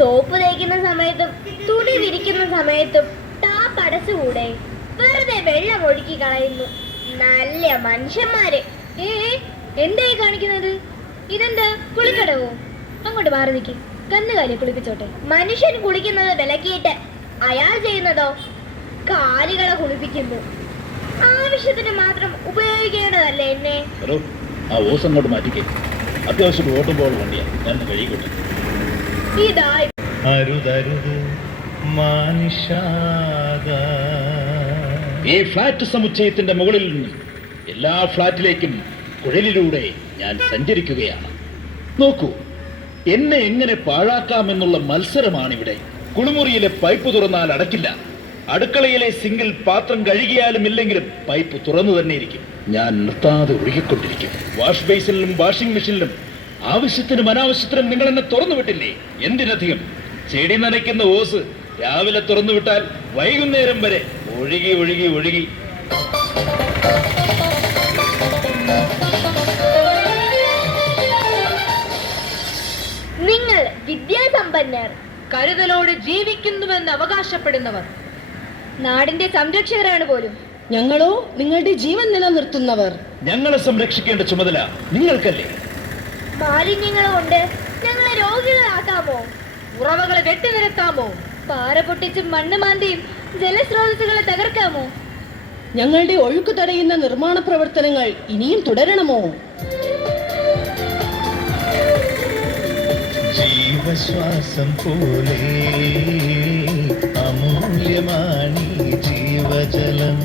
Soap തേക്കുന്ന സമയത്തും തുണി വിരിക്കുന്ന സമയത്തും ടാപ്പ് അടച്ചുകൂടെ? വെറുതെ വെള്ളം ഒഴുക്കി കളയുന്നു. നല്ല മനുഷ്യന്മാര്. എന്തായി കാണിക്കുന്നത്? ഇതെന്താ, കുളിക്കടവോ? അങ്ങോട്ട് മാറി നിൽക്കി, കന്നുകാലി കുളിപ്പിച്ചോട്ടെ. മനുഷ്യൻ കുളിക്കുന്നത് വിലക്കിയിട്ട് അയാൾ ചെയ്യുന്നതോ കാലികളെ കുളിപ്പിക്കുന്നു. ആവശ്യത്തിന് മാത്രം ഉപയോഗിക്കേണ്ടതല്ലേ എന്നെ? ആ ഓസ് അങ്ങോട്ട് മാറ്റിക്കേ. അത്യാവശ്യം ഓട്ടുമ്പോൾ വണ്ടിയാ, ഞാൻ കഴിയിക്കോട്ടെ. ഇതായി ഈ ഫ്ലാറ്റ് സമുച്ചയത്തിന്റെ മുകളിൽ നിന്ന് എല്ലാ ഫ്ലാറ്റിലേക്കും കുഴലിലൂടെ ഞാൻ സഞ്ചരിക്കുകയാണ്. നോക്കൂ, എന്നെ എങ്ങനെ പാഴാക്കാമെന്നുള്ള മത്സരമാണിവിടെ. കുളിമുറിയിലെ പൈപ്പ് തുറന്നാൽ അടക്കില്ല. അടുക്കളയിലെ സിങ്കിൽ പാത്രം കഴുകിയാലും ഇല്ലെങ്കിലും പൈപ്പ് തുറന്നു തന്നെ ഇരിക്കും. ഞാൻ നിർത്താതെ ഒഴുകിക്കൊണ്ടിരിക്കും. വാഷ് ബേസിലും വാഷിംഗ് മെഷീനിലും ആവശ്യത്തിനും അനാവശ്യത്തിനും നിങ്ങൾ എന്നെ തുറന്നു വിട്ടില്ലേ? എന്തിനധികം ചെടി നനയ്ക്കുന്ന ഓസ് രാവിലെ തുറന്നു വിട്ടാൽ വൈകുന്നേരം വരെ ഒഴുകി ഒഴുകി ഒഴുകി. നിങ്ങൾ വിദ്യാസമ്പന്നർ, കരുതലോടെ ജീവിക്കുന്നുവെന്ന് അവകാശപ്പെടുന്നവർ, നാടിന്റെ സംരക്ഷകരാണ് പോലും. ഞങ്ങളോ നിങ്ങളുടെ ജീവൻ നിലനിർത്തുന്നവർ. ഞങ്ങളെ സംരക്ഷിക്കേണ്ട ചുമതല നിങ്ങൾക്കല്ലേ? മാലിന്യങ്ങൾ കൊണ്ട് ഞങ്ങളെ രോഗികളാക്കാമോ? ഉറവകളെ വെട്ടിനിരത്താമോ? പാറ പൊട്ടിച്ചും മണ്ണ് മാന്തിയും ജലസ്രോതസ്സുകളെ തകർക്കാമോ? ഞങ്ങളുടെ ഒഴുക്ക് തടയുന്ന നിർമ്മാണ പ്രവർത്തനങ്ങൾ ഇനിയും തുടരണമോ? ജീവശ്വാസം പോലെ അമൂല്യമാണീ ജീവജലം.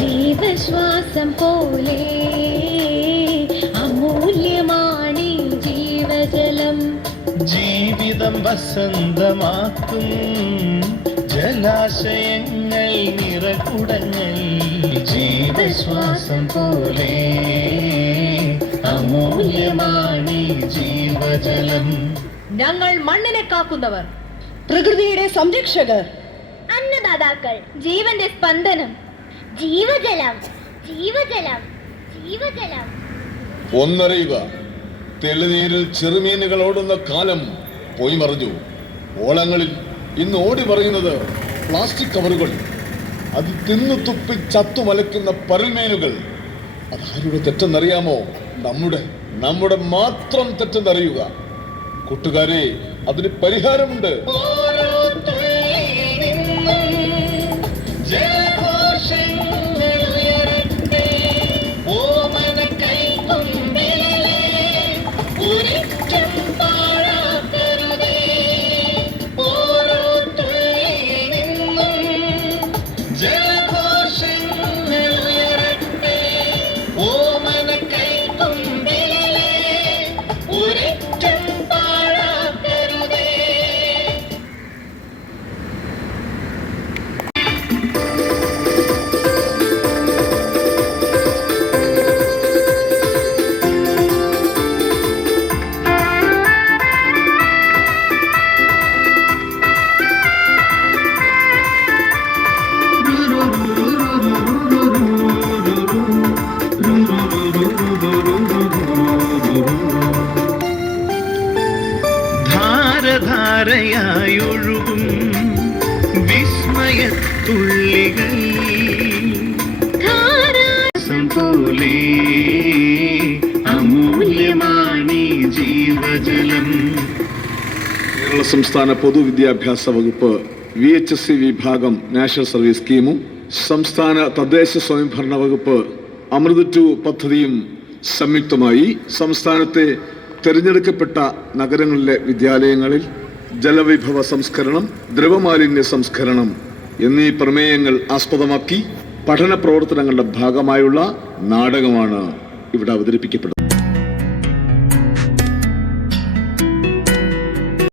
ജീവശ്വാസം പോലെ അമൂല്യമാണീ ജീവജലം. ജീവിതം വസന്തമാക്കും ജലാശയങ്ങൾ നിറകുടങ്ങൾ. ജീവശ്വാസം പോലെ അമൂല്യമാണീ ജീവജലം. ഞങ്ങൾ മണ്ണിനെ കാക്കുന്നവർ, പ്രകൃതിയുടെ സംരക്ഷകർ, അന്നദാതാക്കൾ, ജീവന്റെ സ്പന്ദനം. ജീവജലം, ജീവജലം, ജീവജലം. ഒന്നറിയുക, തെളിനീരിൽ ചെറുമീനുകൾ ഓടുന്ന കാലം പോയി മറിഞ്ഞു. ഓളങ്ങളിൽ ഇന്ന് ഓടി പറയുന്നത് പ്ലാസ്റ്റിക് കവറുകൾ. അത് തിന്നു തുപ്പി ചത്തുമലക്കുന്ന പരൽമീനുകൾ. അതാരുടെ തെറ്റെന്നറിയാമോ? നമ്മുടെ മാത്രം തെറ്റെന്നറിയുക. കൂട്ടുകാരെ, അതിന് പരിഹാരമുണ്ട്. ധാരധാരയായൊഴുകും വിസ്മയത്തുള്ളികൾ പോലെ അമൂല്യമാണീ ജീവജലം. കേരള സംസ്ഥാന പൊതുവിദ്യാഭ്യാസ വകുപ്പ് VHSC വിഭാഗം നാഷണൽ സർവീസ് സ്കീമും സംസ്ഥാന തദ്ദേശ സ്വയംഭരണ വകുപ്പ് അമൃത് 2 പദ്ധതിയും സംയുക്തമായി സംസ്ഥാനത്തെ തിരഞ്ഞെടുക്കപ്പെട്ട നഗരങ്ങളിലെ വിദ്യാലയങ്ങളിൽ ജലവിഭവ സംസ്കരണം, ദ്രവമാലിന്യ സംസ്കരണം എന്നീ പ്രമേയങ്ങൾ ആസ്പദമാക്കി പഠന പ്രവർത്തനങ്ങളുടെ ഭാഗമായുള്ള നാടകമാണ് ഇവിടെ അവതരിപ്പിക്കപ്പെടുന്നത്.